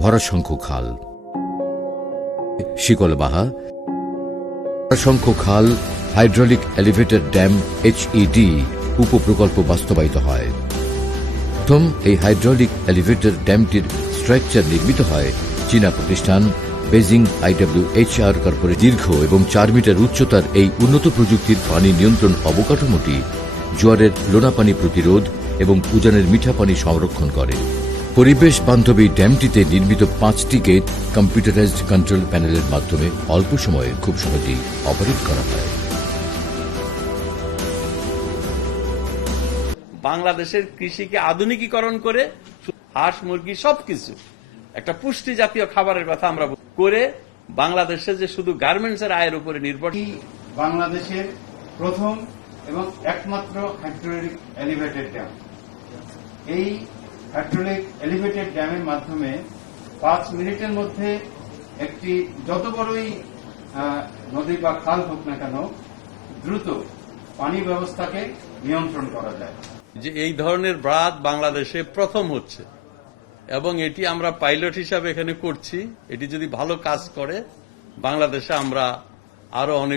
ভরাশঙ্খ খাল, শিকলবাহা ভরাশঙ্খ খাল hydraulic elevated dam HED উপপ্রকল্প বাস্তবায়িত হয়। প্রথম এই হাইড্রোলিক এলিভেটেড ড্যামটির স্ট্রাকচার নির্মিত হয় চীনা প্রতিষ্ঠান বেজিং IWHR কর্পোরেশন। দীর্ঘ এবং 4 মিটার উচ্চতার এই উন্নত প্রযুক্তির পানি নিয়ন্ত্রণ অবকাঠামোটি জোয়ারের লোনা পানি প্রতিরোধ এবং উজানের মিঠা পানি সংরক্ষণ করে। পরিবেশ বান্ধব এই ড্যামটিতে নির্মিত 5টি গেট কম্পিউটারাইজড কন্ট্রোল প্যানেলের মাধ্যমে অল্প সময়ে খুব সহজেই অপারেট করা হয়। বাংলাদেশের কৃষিকে আধুনিকীকরণ করে হাঁস মুরগি সবকিছু একটা পুষ্টি জাতীয় খাবারের কথা আমরা করে বাংলাদেশে যে শুধু গার্মেন্টস এর আয়ের উপরে নির্ভর। বাংলাদেশের প্রথম এবং একমাত্র হাইড্রোলিক এলিভেটেড ড্যাম। এই হাইড্রোলিক এলিভেটেড ড্যামের মাধ্যমে 5 মিনিটের মধ্যে একটি যত বড়ই নদী বা খাল হোক না কেন দ্রুত পানি ব্যবস্থাকে নিয়ন্ত্রণ করা যায়। যে এই ধরনের ব্রাত বাংলাদেশে প্রথম হচ্ছে এবং এটি আমরা পাইলট হিসাবে এখানে করছি। এটি যদি ভালো কাজ করে বাংলাদেশে আমরা আরো অনেক